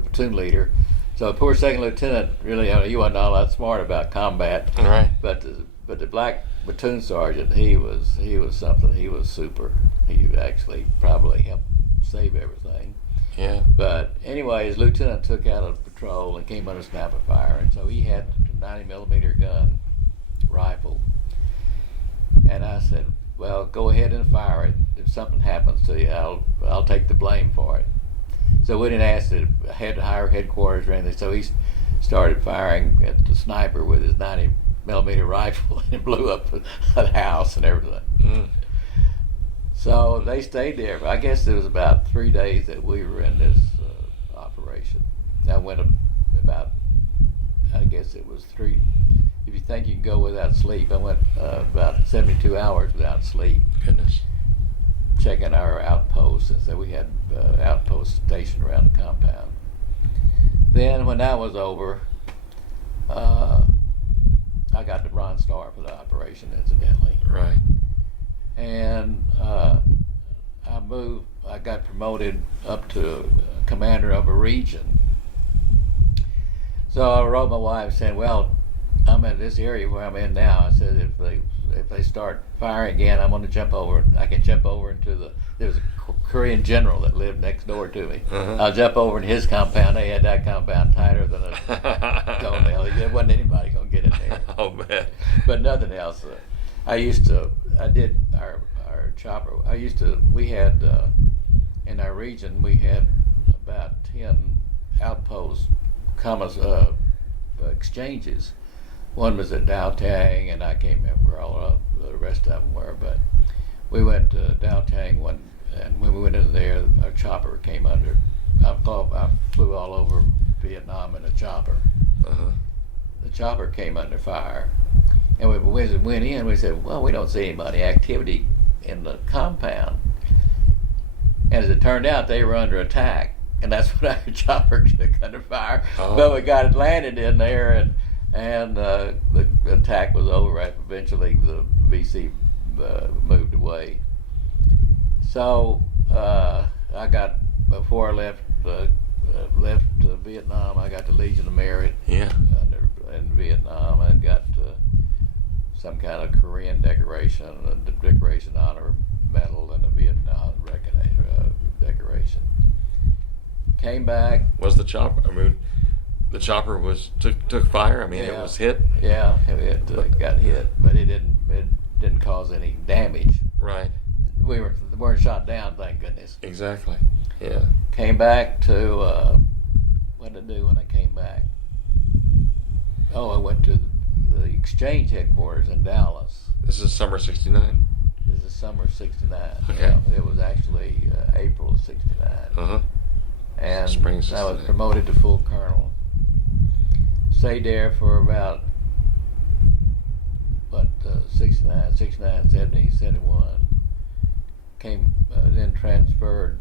platoon leader. So a poor second lieutenant really, he wasn't all that smart about combat. Right. But the black platoon sergeant, he was something. He was super. He actually probably helped save everything. Yeah. But anyway, his lieutenant took out a patrol and came under sniper fire, and so he had a 90 millimeter gun rifle. And I said, well, go ahead and fire it. If something happens to you, I'll take the blame for it. So we didn't ask to higher headquarters or anything. So he started firing at the sniper with his 90 millimeter rifle, and it blew up the house and everything. Mm. So they stayed there. I guess it was about 3 days that we were in this operation. I went about, I guess it was three. If you think you can go without sleep, I went about 72 hours without sleep. Goodness. Checking our outposts, and so we had outposts stationed around the compound. Then when that was over, I got the Bronze Star for the operation, incidentally. Right. And I got promoted up to commander of a region. So I wrote my wife saying, well, I'm in this area where I'm in now. I said, if they start firing again, I'm going to jump over. I can jump over there was a Korean general that lived next door to me. Uh-huh. I'll jump over in his compound. They had that compound tighter than a toenail. There wasn't anybody going to get in there. Oh, man. But nothing else. I did our chopper. We had, in our region, we had about 10 outposts, exchanges. One was at Daotang, and I can't remember where all the rest of them were, but we went to Daotang and when we went in there, our chopper came under. I flew all over Vietnam in a chopper. Uh-huh. The chopper came under fire, and we went in. We said, well, we don't see anybody activity in the compound. And as it turned out, they were under attack, and that's when our chopper took under fire. Oh. But we got it landed in there, and the attack was over. Eventually, the VC moved away. So I got, before I left Vietnam, I got the Legion of Merit. Yeah. In Vietnam. I got some kind of Korean decoration, the Decoration Honor Medal, and a Vietnam decoration. Came back. Was the chopper? I mean, the chopper took fire. I mean, Yeah. It was hit. Yeah, it got hit, but it didn't cause any damage. Right. We weren't shot down, thank goodness. Exactly. Yeah. Came back to what did I do when I came back? Oh, I went to the exchange headquarters in Dallas. This is summer '69. This is summer of '69. Okay. Yeah, it was actually April of '69. Uh-huh. And Spring I was 69. promoted to full colonel. Stayed there for about 69, 70, 71. Came then transferred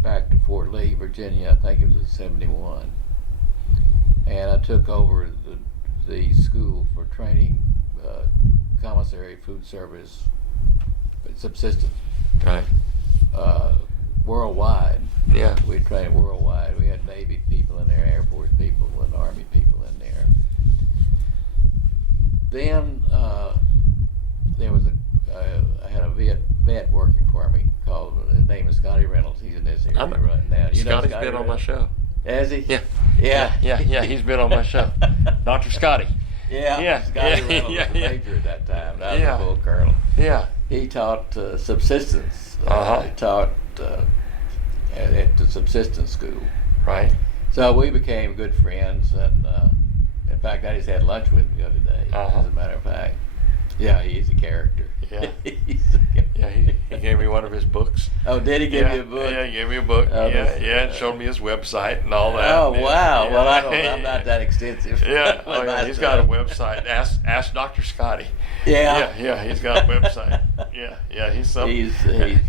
back to Fort Lee, Virginia. I think it was in '71. And I took over the school for training commissary food service subsistence. Right. Worldwide. Yeah. We trained worldwide. We had Navy people in there, Air Force people, and Army people in there. Then there was I had a vet working for me his name is Scotty Reynolds. He's in this area right now. You know Scotty's Scotty been on Reynolds? my show. Has he? Yeah. Yeah. He's been on my show. Dr. Scotty. Yeah. Scotty Reynolds was a major at that time. I was a full colonel. Yeah. He taught subsistence. Uh-huh. He taught at the subsistence school. Right. So we became good friends, and in fact, I just had lunch with him the other day. Uh-huh. As a matter of fact, yeah, he's a character. Yeah. He's a character. Yeah. He gave me one one of his books. Oh, did he give you a book? Yeah, he gave me a book. Oh, and showed me his website and all that. Oh, wow. Yeah. Well, I'm not that extensive. Yeah, he's got a website. Ask Dr. Scotty. Yeah, he's got a website. He's something. He's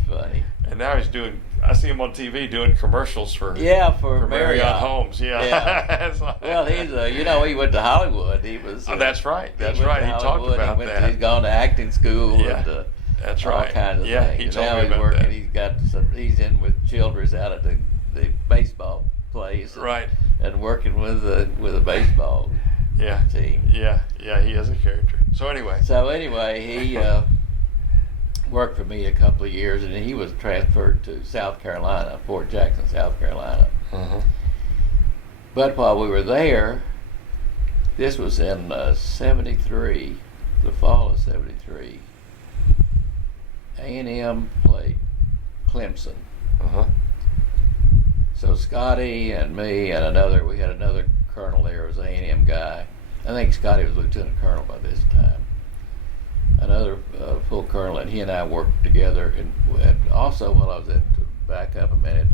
funny. And now he's doing. I see him on TV doing commercials for Marriott Homes. Yeah. Well, he's he went to Hollywood. He was. That's right. That's right. He talked about that. He's gone to acting school. Yeah. And, that's all right. kinds of things. He told now me he's about working. that. He's in with Childress out at the baseball place. Right. And working with a baseball team. Yeah. He is a character. So anyway, he worked for me a couple of years, and he was transferred to South Carolina, Fort Jackson, South Carolina. Uh-huh. But while we were there, this was in '73, the fall of '73. A&M played Clemson. Uh-huh. So Scotty and me and we had another colonel there, was an A&M guy. I think Scotty was lieutenant colonel by this time. Another full colonel, and he and I worked together. And also, while I was to back up a minute,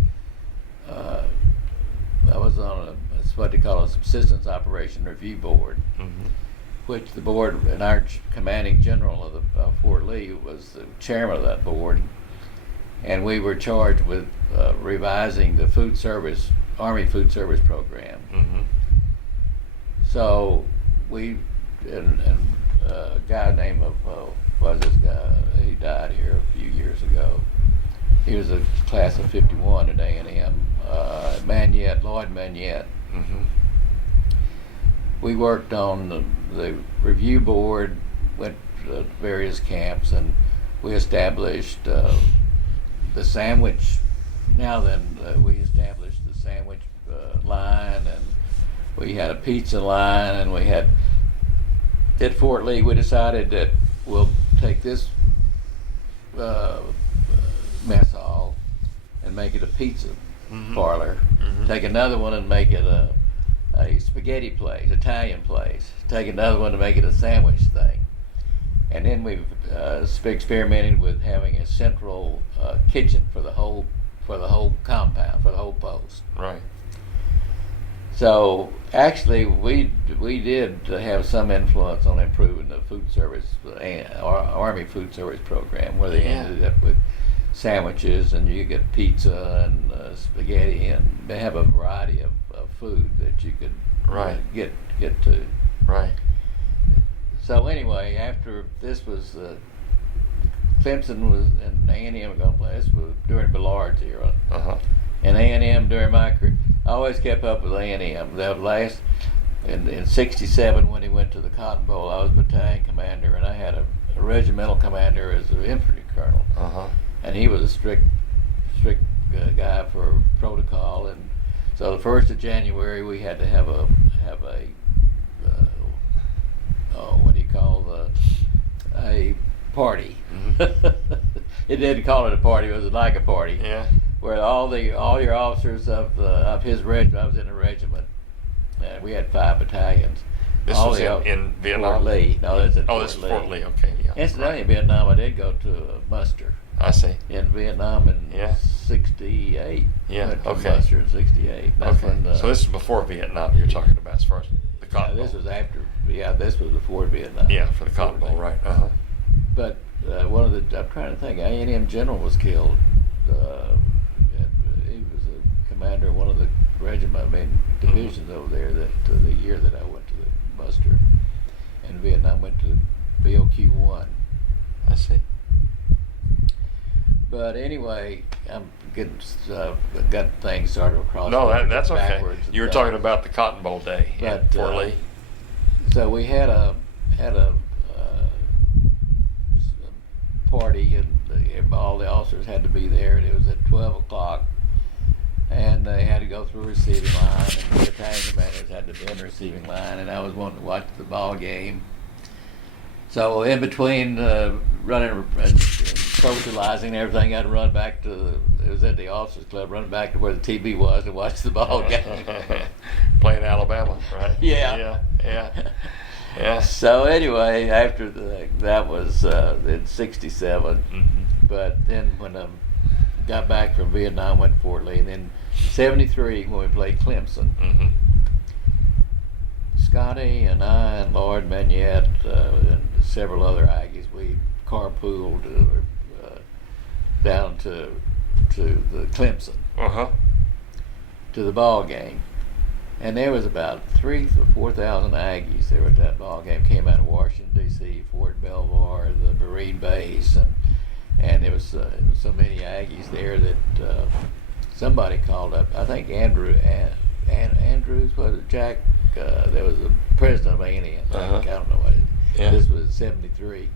I was on what they call a subsistence operation review board, which the board and our commanding general of Fort Lee was the chairman of that board, and we were charged with revising the Army food service program. So we and a guy named he died here a few years ago. He was a class of '51 at A&M. Lloyd Manette. We worked on the review board, went to various camps, and we established the sandwich. We established the sandwich line, and we had a pizza line, and we had at Fort Lee. We decided that we'll take this mess hall and make it a pizza parlor. Take another one and make it a spaghetti place, Italian place. Take another one to make it a sandwich thing. And then we've experimented with having a central kitchen for the whole compound, for the whole post. Right. So actually, we did have some influence on improving the food service, Army food service program, where they ended up with sandwiches, and you get pizza and spaghetti, and they have a variety of food that you could get to. Right. So anyway, after this was Clemson was and A&M were going to play. This was during Billard's era. And A&M during my career, I always kept up with A&M. The last in '67 when he went to the Cotton Bowl, I was battalion commander, and I had a regimental commander as an infantry colonel. And he was a strict guy for protocol, and so the 1st of January we had to have a party. It didn't call it a party; it was like a party. Yeah. Where all your officers of his regiment. I was in a regiment. We had 5 battalions. This was in Vietnam. Fort Lee. No, that's in Fort Lee. This is Fort Lee. Okay, yeah. Incidentally, in Vietnam, I did go to a muster. I see. In Vietnam in '68. Yeah. Went to Okay. muster in '68. That's Okay. when, So this is before Vietnam. You're talking about as far as the Cotton Bowl. this was after. Yeah, this was before Vietnam. Yeah, for the Cotton Bowl, right? But I'm trying to think. A&M general was killed. He was a commander of one of the divisions over there. That the year that I went to the muster, and Vietnam went to BOQ 1. I see. But anyway, I'm getting got things started across. No, that's okay. You were talking about the Cotton Bowl day in Fort Lee. So we had a party, and all the officers had to be there, and it was at 12 o'clock, and they had to go through a receiving line, and the battalion commanders had to be in the receiving line, and I was wanting to watch the ball game. So in between running and socializing and everything, I'd run back it was at the officers club, run back to where the TV was and watch the ball game. Playing Alabama, right? Yeah. Yeah. So anyway, after that was in '67, But then when I got back from Vietnam, went to Fort Lee, and then '73 when we played Clemson, Scotty and I and Lloyd Magnette and several other Aggies, we carpooled down to the Clemson to the ball game, and there was about 3,000 or 4,000 Aggies there at that ball game. Came out of Washington D.C., Fort Belvoir, the Marine base, and there was so many Aggies there that somebody called up. I think Andrews was it Jack. There was the president of A&M. I don't know what it is. Yeah. This was '73.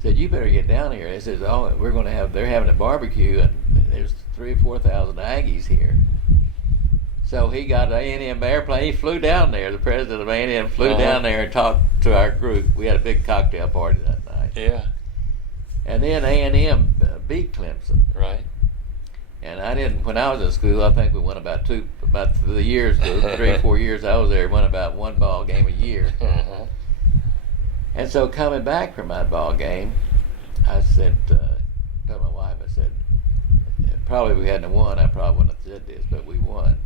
Said, you better get down here. He says, oh, they're having a barbecue, and there's 3,000 or 4,000 Aggies here. So he got an A&M airplane. He flew down there. The president of A&M flew down there and talked to our group. We had a big cocktail party that night. Yeah. And then A&M beat Clemson. Right. And when I was in school, I think we won about the 3 or 4 years I was there, won about one ball game a year. And so coming back from my ball game, I said, told my wife, I said, probably we hadn't won, I probably wouldn't have said this, but we won.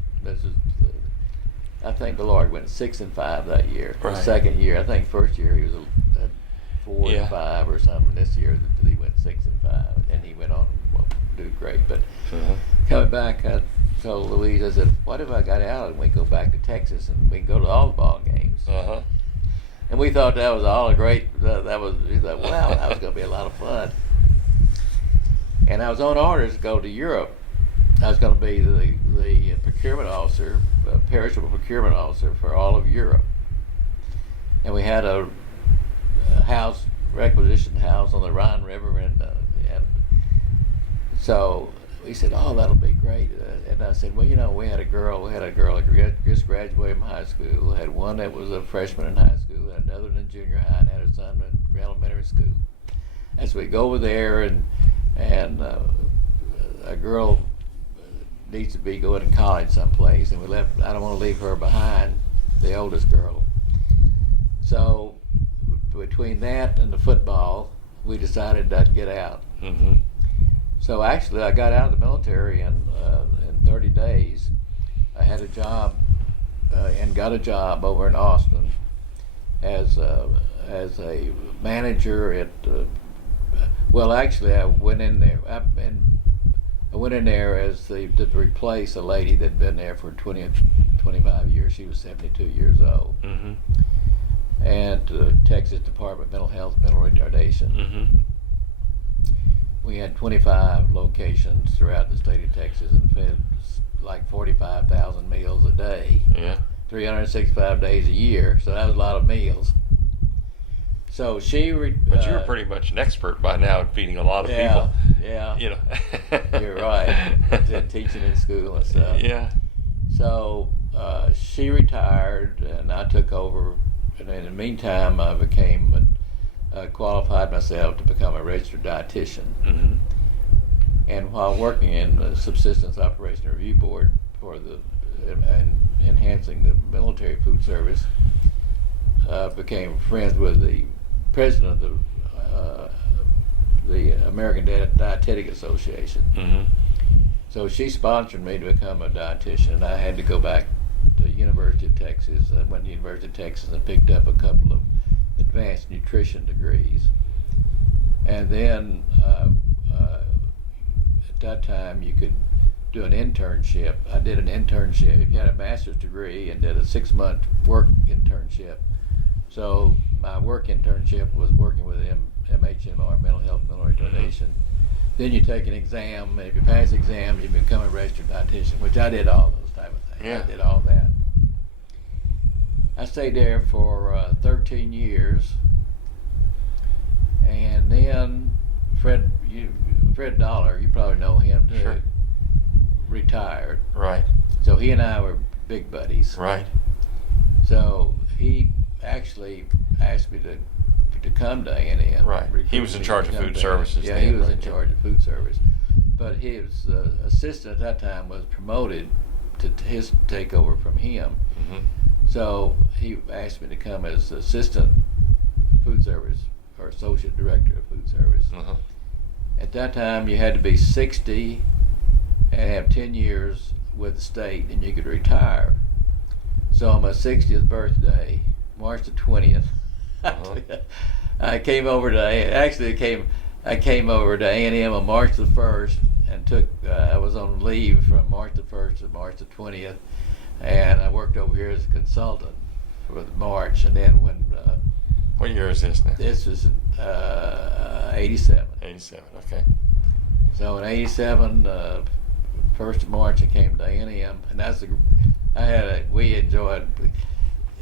I think the Lord went 6-5 that year. Right. The second year, I think first year he was at 4-5 or something. This year he went 6-5, and he went on to do great. But coming back, I told Louise, I said, what if I got out and we go back to Texas and we can go to all the ball games? And we thought that was all a great. We thought, wow, that was going to be a lot of fun. And I was on orders to go to Europe. I was going to be the procurement officer, perishable procurement officer for all of Europe. And we had a requisition house on the Rhine River, and so we said, oh, that'll be great. And I said, well, we had a girl that just graduated from high school, had one that was a freshman in high school, and another in junior high, and had a son in elementary school. And so we go over there, and a girl needs to be going to college someplace, and I don't want to leave her behind, the oldest girl. So between that and the football, we decided I'd get out. So actually, I got out of the military in 30 days. I had a job and got a job over in Austin as a manager at. Well, actually, I went in there. I went in there to replace a lady that'd been there for 25 years. She was 72 years old. And Texas Department of Mental Health, Mental Retardation. We had 25 locations throughout the state of Texas and fed like 45,000 meals a day. 365 days a year, so that was a lot of meals. So but you were pretty much an expert by now at feeding a lot of people. Yeah. You're right. Teaching in school and stuff. Yeah. So she retired, and I took over. And in the meantime, I qualified myself to become a registered dietitian. And while working in the Subsistence Operation Review Board and enhancing the military food service, became friends with the president of the American Dietetic Association. So she sponsored me to become a dietitian, and I had to go back to University of Texas. I went to University of Texas and picked up a couple of advanced nutrition degrees. And then at that time you could do an internship. I did an internship. If you had a master's degree, and did a 6-month work internship. So my work internship was working with MHMR, Mental Health, Mental Retardation. Then you take an exam, and if you pass the exam, you become a registered dietitian, which I did all those type of things. I did all that. I stayed there for 13 years, and then Fred Dollar, you probably know him too, retired. Right. So he and I were big buddies. Right. So he actually asked me to come to A&M. Right. He was in charge of food services. Yeah, he was in charge of food service. But his assistant at that time was promoted to his takeover from him. So he asked me to come as assistant food service or associate director of food service. At that time, you had to be 60 and have 10 years with the state, and you could retire. So on my 60th birthday, March the 20th, I came over to I came over to A&M on March the 1st and I was on leave from March the 1st to March the 20th, and I worked over here as a consultant for March. And then when what year is this now? This was 87. 87. Okay. So in 87, 1st of March, I came to A&M, and we enjoyed.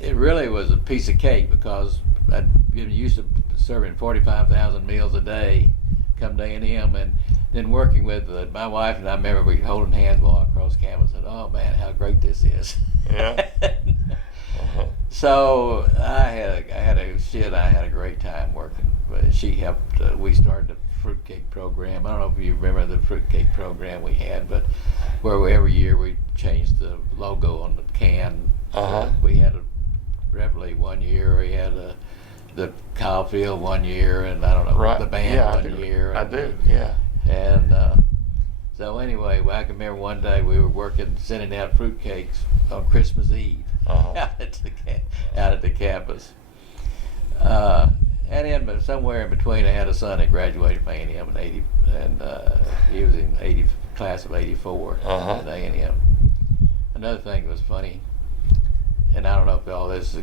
It really was a piece of cake because I'd been used to serving 45,000 meals a day, come to A&M, and then working with my wife, and I remember we holding hands walking across campus and said, "Oh man, how great this is!" Yeah. So she and I had a great time working. She helped. We started the fruitcake program. I don't know if you remember the fruitcake program we had, but where every year we changed the logo on the can. We had a Reveille one year. We had the Kyle Field one year, and I don't know the band one year. I do. Yeah. And so anyway, I can remember one day we were sending out fruitcakes on Christmas Eve out at the campus. And then somewhere in between, I had a son that graduated from A&M in '80, and he was in class of '84 at A&M. Another thing that was funny, and I don't know if all this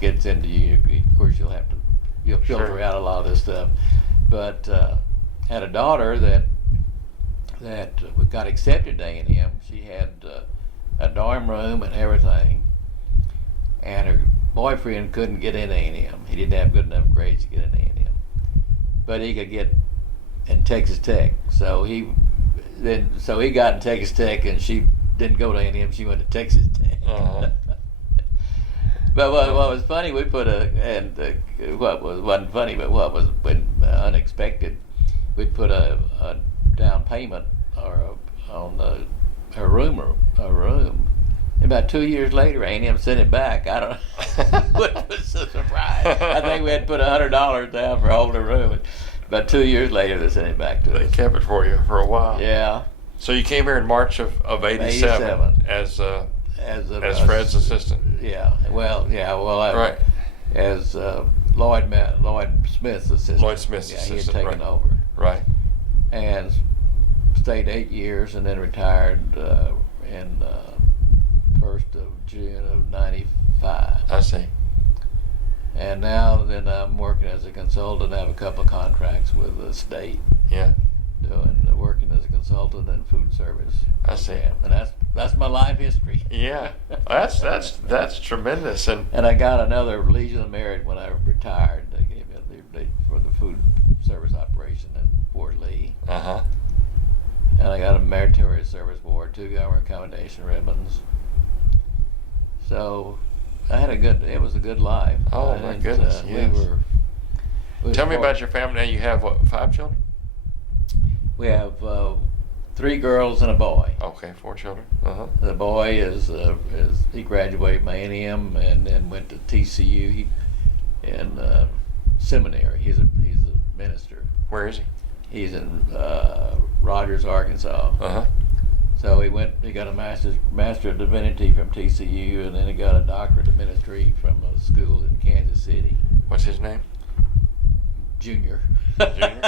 gets into you. Of course, you'll filter out a lot of this stuff. But had a daughter that got accepted to A&M. She had a dorm room and everything, and her boyfriend couldn't get into A&M. He didn't have good enough grades to get into A&M, but he could get in Texas Tech. So he got in Texas Tech, and she didn't go to A&M. She went to Texas Tech. But what was funny, we put wasn't funny, but what was unexpected, we put a down payment on her room. About 2 years later, A&M sent it back. I don't know, which was a surprise. I think we had put $100 down for holding a room. About 2 years later, they sent it back to us. They kept it for you for a while. Yeah. So you came here in March of '87 as Fred's assistant. Yeah. Well, right. As Lloyd Smith's assistant. Lloyd Smith's assistant. He had taken over. Right. And stayed 8 years, and then retired in 1st of June of '95. I see. And now then I'm working as a consultant. I have a couple of contracts with the state. Yeah. Working as a consultant in food service. I see. And that's my life history. Yeah. That's tremendous. And I got another Legion of Merit when I retired. They gave me for the food service operation in Fort Lee. And I got a Meritorious Service Award, 2 government commendation ribbons. So I had it was a good life. Oh my goodness, yes. Tell me about your family. Now you have what, 5 children? We have 3 girls and a boy. Okay, 4 children. The boy he graduated from A&M and then went to TCU in seminary. He's a minister. Where is he? He's in Rogers, Arkansas. So he got a Master of Divinity from TCU, and then he got a doctorate of ministry from a school in Kansas City. What's his name? Junior. Junior?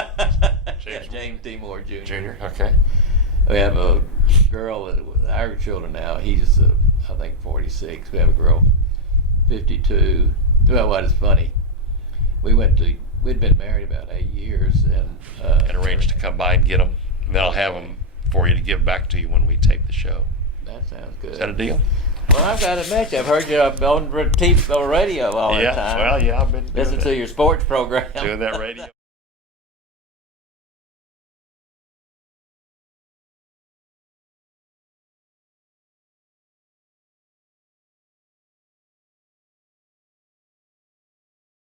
James D. Moore Jr. Junior, okay. We have a girl with our children now. He's, I think, 46. We have a girl, 52. Well, what is funny, we'd been married about 8 years, and arranged to come by and get them. And then I'll have them for you to give back to you when we tape the show. That sounds good. Is that a deal? Well, I've got to admit, I've heard you on radio all the time. Well, yeah, I've been listening to your sports program. Doing that radio.